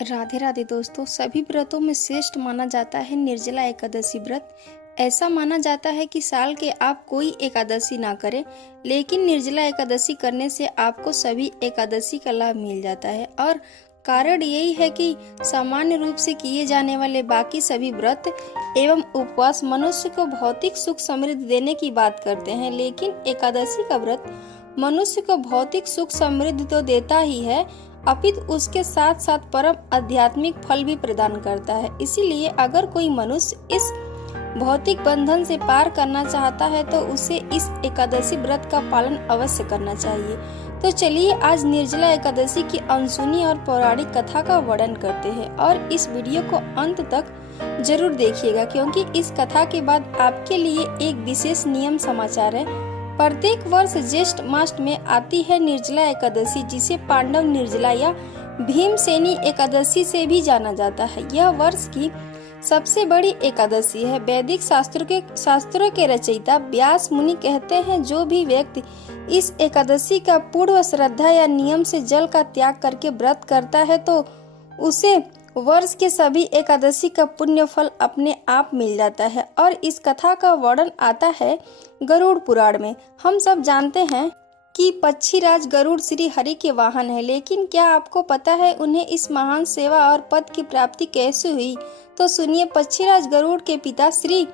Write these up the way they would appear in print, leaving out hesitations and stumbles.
राधे राधे दोस्तों। सभी व्रतों में श्रेष्ठ माना जाता है निर्जला एकादशी व्रत। ऐसा माना जाता है कि साल के आप कोई एकादशी ना करें, लेकिन निर्जला एकादशी करने से आपको सभी एकादशी का लाभ मिल जाता है। और कारण यही है कि सामान्य रूप से किए जाने वाले बाकी सभी व्रत एवं उपवास मनुष्य को भौतिक सुख समृद्धि देने की बात करते हैं, लेकिन एकादशी का व्रत मनुष्य को भौतिक सुख समृद्धि तो देता ही है, अपितु उसके साथ साथ परम आध्यात्मिक फल भी प्रदान करता है। इसीलिए अगर कोई मनुष्य इस भौतिक बंधन से पार करना चाहता है तो उसे इस एकादशी व्रत का पालन अवश्य करना चाहिए। तो चलिए आज निर्जला एकादशी की अनसुनी और पौराणिक कथा का वर्णन करते हैं और इस वीडियो को अंत तक जरूर देखिएगा, क्योंकि इस कथा के बाद आपके लिए एक विशेष नियम समाचार है। प्रत्येक वर्ष ज्येष्ठ मास में आती है निर्जला एकादशी, जिसे पांडव निर्जला या भीमसेनी एकादशी से भी जाना जाता है। यह वर्ष की सबसे बड़ी एकादशी है। वैदिक शास्त्रों के रचयिता व्यास मुनि कहते हैं, जो भी व्यक्ति इस एकादशी का पूर्व श्रद्धा या नियम से जल का त्याग करके व्रत करता है तो उसे वर्ष के सभी एकादशी का पुण्य फल अपने आप मिल जाता है। और इस कथा का वर्णन आता है गरुड़ पुराण में। हम सब जानते हैं कि पक्षीराज गरुड़ श्री हरि के वाहन है, लेकिन क्या आपको पता है उन्हें इस महान सेवा और पद की प्राप्ति कैसे हुई? तो सुनिए। पक्षीराज गरुड़ के पिता श्री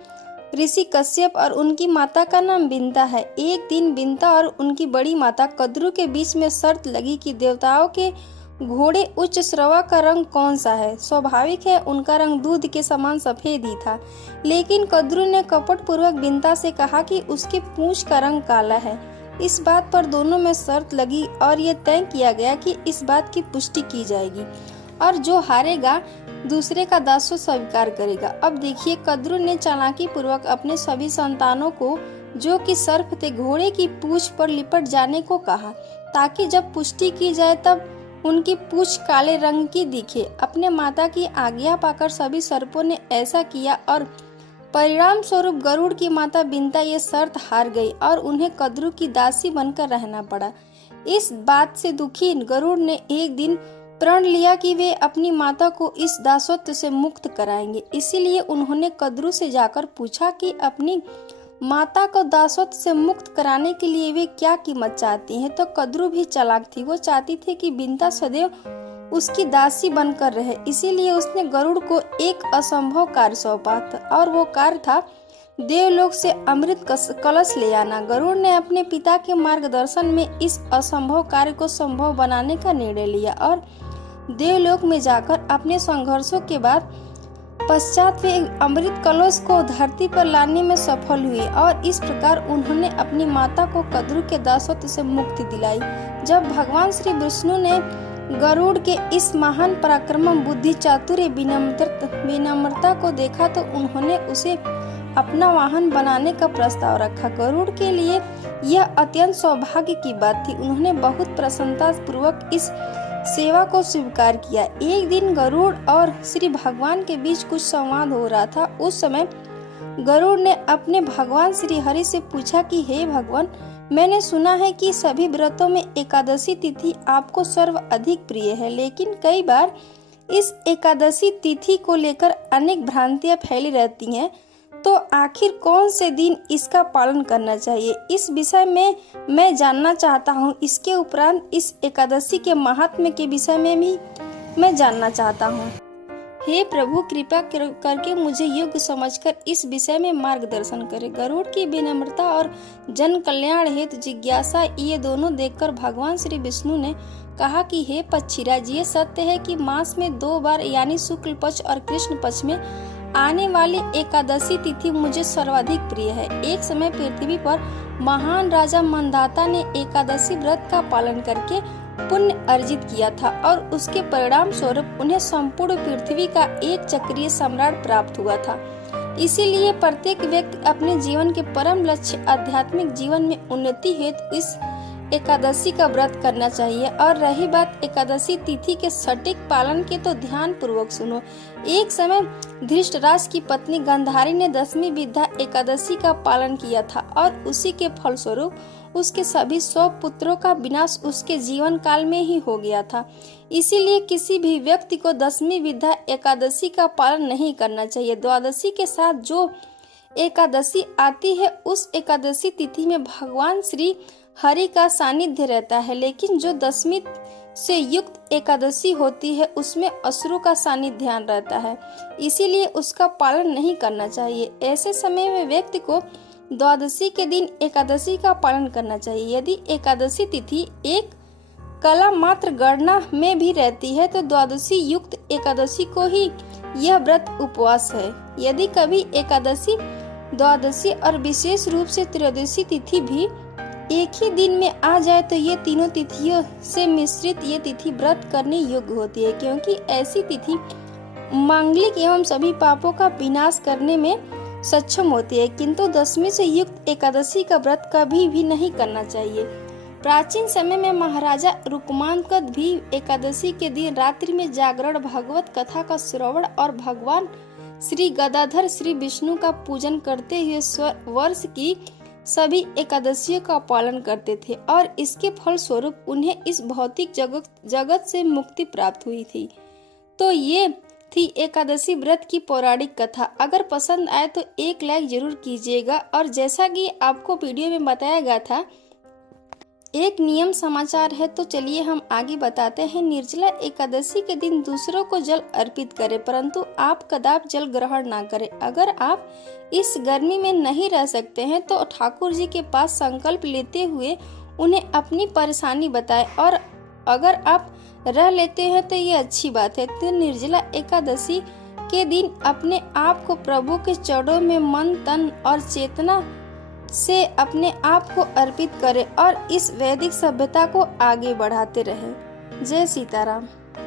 ऋषि कश्यप और उनकी माता का नाम बिंता है। एक दिन बिंता और उनकी बड़ी माता कद्रु के बीच में शर्त लगी कि देवताओं के घोड़े उच्च श्रवा का रंग कौन सा है। स्वाभाविक है, उनका रंग दूध के समान सफेद ही था, लेकिन कद्रु ने कपट पूर्वक बिंता से कहा कि उसके पूंछ का रंग काला है। इस बात पर दोनों में शर्त लगी और ये तय किया गया कि इस बात की पुष्टि की जाएगी और जो हारेगा दूसरे का दासत्व स्वीकार करेगा। अब देखिए, कद्रु ने चालाकी पूर्वक अपने सभी संतानों को, जो कि सर्प थे, घोड़े की पूंछ पर लिपट जाने को कहा, ताकि जब पुष्टि की जाए तब उनकी पूंछ काले रंग की दिखे। अपने माता की आज्ञा पाकर सभी सर्पों ने ऐसा किया और परिणाम स्वरूप गरुड़ की माता बिंता ये शर्त हार गई और उन्हें कद्रु की दासी बनकर रहना पड़ा। इस बात से दुखी गरुड़ ने एक दिन प्रण लिया कि वे अपनी माता को इस दासत्व से मुक्त कराएंगे। इसीलिए उन्होंने कद्रु से जाकर पूछा कि अपनी माता को दासत्व से मुक्त कराने के लिए वे क्या कीमत चाहती हैं। तो कद्रु भी चालाक थी। वो चाहती थी कि बिंता सदैव उसकी दासी बनकर रहे। इसीलिए उसने गरुड़ को एक असंभव कार्य सौंपा और वो कार्य था देवलोक से अमृत कलश ले आना। गरुड़ ने अपने पिता के मार्गदर्शन में इस असंभव कार्य को संभव बनाने का निर्णय लिया और देवलोक में जाकर अपने संघर्षों के बाद पश्चात वे अमृत कलश को धरती पर लाने में सफल हुए और इस प्रकार उन्होंने अपनी माता को कद्रु के दासत्व से मुक्ति दिलाई। जब भगवान श्री विष्णु ने गरुड़ के इस महान पराक्रम, बुद्धि, चातुर्य, विनम्रता को देखा तो उन्होंने उसे अपना वाहन बनाने का प्रस्ताव रखा। गरुड़ के लिए यह अत्यंत सौभाग्य की बात थी। उन्होंने बहुत प्रसन्नता पूर्वक इस सेवा को स्वीकार किया। एक दिन गरुड़ और श्री भगवान के बीच कुछ संवाद हो रहा था। उस समय गरुड़ ने अपने भगवान श्री हरि से पूछा कि हे भगवान, मैंने सुना है कि सभी व्रतों में एकादशी तिथि आपको सर्व अधिक प्रिय है, लेकिन कई बार इस एकादशी तिथि को लेकर अनेक भ्रांतियां फैली रहती हैं। तो आखिर कौन से दिन इसका पालन करना चाहिए, इस विषय में मैं जानना चाहता हूँ। इसके उपरांत इस एकादशी के महात्म्य के विषय में भी मैं जानना चाहता हूँ। हे प्रभु, कृपा करके मुझे योग्य समझकर इस विषय में मार्गदर्शन करें। गरुड़ की विनम्रता और जन कल्याण हेतु जिज्ञासा, ये दोनों देखकर भगवान श्री विष्णु ने कहा कि हे पक्षीराज, ये सत्य है कि मास में 2 बार यानी शुक्ल पक्ष और कृष्ण पक्ष में आने वाली एकादशी तिथि मुझे सर्वाधिक प्रिय है। एक समय पृथ्वी पर महान राजा मंदाता ने एकादशी व्रत का पालन करके पुण्य अर्जित किया था और उसके परिणाम स्वरूप उन्हें संपूर्ण पृथ्वी का एक चक्रीय सम्राट प्राप्त हुआ था। इसीलिए प्रत्येक व्यक्ति अपने जीवन के परम लक्ष्य आध्यात्मिक जीवन में उन्नति हेतु इस एकादशी का व्रत करना चाहिए। और रही बात एकादशी तिथि के सटीक पालन के, तो ध्यान पूर्वक सुनो। एक समय धृतराष्ट्र की पत्नी गांधारी ने 10वीं विद्या एकादशी का पालन किया था और उसी के फलस्वरूप उसके सभी 100 पुत्रों का विनाश उसके जीवन काल में ही हो गया था। इसीलिए किसी भी व्यक्ति को दशमी विद्या एकादशी का पालन नहीं करना चाहिए। द्वादशी के साथ जो एकादशी आती है उस एकादशी तिथि में भगवान श्री हरि का सानिध्य रहता है, लेकिन जो दशमी से युक्त एकादशी होती है उसमें असुरों का सानिध्य रहता है, इसीलिए उसका पालन नहीं करना चाहिए। ऐसे समय में व्यक्ति को द्वादशी के दिन एकादशी का पालन करना चाहिए। यदि एकादशी तिथि एक कला मात्र गणना में भी रहती है तो द्वादशी युक्त एकादशी को ही यह व्रत उपवास है। यदि कभी एकादशी, द्वादशी और विशेष रूप से त्रयोदशी तिथि भी एक ही दिन में आ जाए तो ये तीनों तिथियों से मिश्रित ये तिथि व्रत करने योग्य होती है, क्योंकि ऐसी तिथि मांगलिक एवं सभी पापों का विनाश करने में सक्षम होती है। किंतु दशमी से युक्त एकादशी का व्रत कभी भी नहीं करना चाहिए। प्राचीन समय में महाराजा रुक्मांगद भी एकादशी के दिन रात्रि में जागरण, भगवत कथा का श्रवण और भगवान श्री गदाधर श्री विष्णु का पूजन करते हुए वर्ष की सभी एकादशियों का पालन करते थे और इसके फल स्वरूप उन्हें इस भौतिक जगत से मुक्ति प्राप्त हुई थी। तो ये थी एकादशी व्रत की पौराणिक कथा। अगर पसंद आए तो एक लाइक जरूर कीजिएगा। और जैसा कि आपको वीडियो में बताया गया था, एक नियम समाचार है, तो चलिए हम आगे बताते हैं। निर्जला एकादशी के दिन दूसरों को जल अर्पित करें, परंतु आप कदापि जल ग्रहण ना करें। अगर आप इस गर्मी में नहीं रह सकते हैं तो ठाकुर जी के पास संकल्प लेते हुए उन्हें अपनी परेशानी बताएं, और अगर आप रह लेते हैं तो ये अच्छी बात है। तो निर्जला एकादशी के दिन अपने आप को प्रभु के चरणों में मन, तन और चेतना से अपने आप को अर्पित करें और इस वैदिक सभ्यता को आगे बढ़ाते रहें। जय सीताराम।